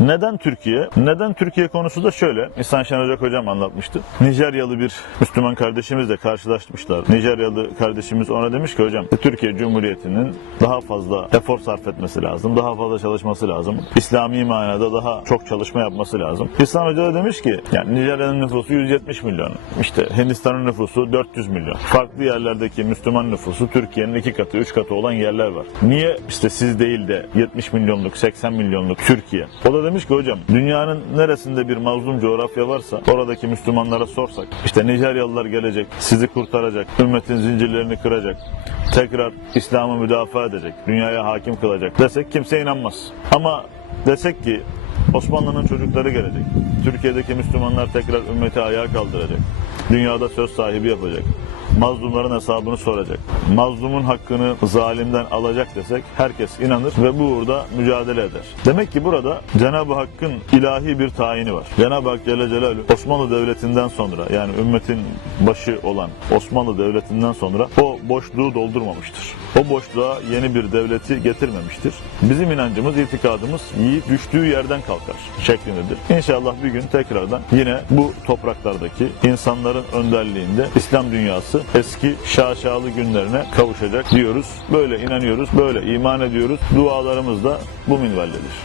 Neden Türkiye? Neden Türkiye konusu da şöyle. İhsan Şen Ocak hocam anlatmıştı. Nijeryalı bir Müslüman kardeşimizle karşılaşmışlar. Nijeryalı kardeşimiz ona demiş ki hocam Türkiye Cumhuriyeti'nin daha fazla efor sarf etmesi lazım. Daha fazla çalışması lazım. İslami manada daha çok çalışma yapması lazım. İhsan Hoca da demiş ki yani Nijerya'nın nüfusu 170 milyon. İşte Hindistan'ın nüfusu 400 milyon. Farklı yerlerdeki Müslüman nüfusu Türkiye'nin iki katı, üç katı olan yerler var. Niye işte siz değil de 70 milyonluk, 80 milyonluk Türkiye? O da demiş ki hocam dünyanın neresinde bir mazlum coğrafya varsa oradaki Müslümanlara sorsak işte Nijeryalılar gelecek, sizi kurtaracak, ümmetin zincirlerini kıracak, tekrar İslam'ı müdafaa edecek, dünyaya hakim kılacak desek kimse inanmaz. Ama desek ki Osmanlı'nın çocukları gelecek. Türkiye'deki Müslümanlar tekrar ümmeti ayağa kaldıracak. Dünyada söz sahibi yapacak. Mazlumların hesabını soracak. Mazlumun hakkını zalimden alacak desek herkes inanır ve bu uğurda mücadele eder. Demek ki burada Cenab-ı Hakk'ın ilahi bir tayini var. Cenab-ı Hak Celle Celaluhu Osmanlı Devleti'nden sonra yani ümmetin başı olan Osmanlı Devleti'nden sonra o boşluğu doldurmamıştır. O boşluğa yeni bir devleti getirmemiştir. Bizim inancımız, itikadımız yiğit düştüğü yerden kalkar şeklindedir. İnşallah bir gün tekrardan yine bu topraklardaki insanların önderliğinde İslam dünyası eski şaşalı günlerine kavuşacak diyoruz. Böyle inanıyoruz, böyle iman ediyoruz. Dualarımız da bu minvaldedir.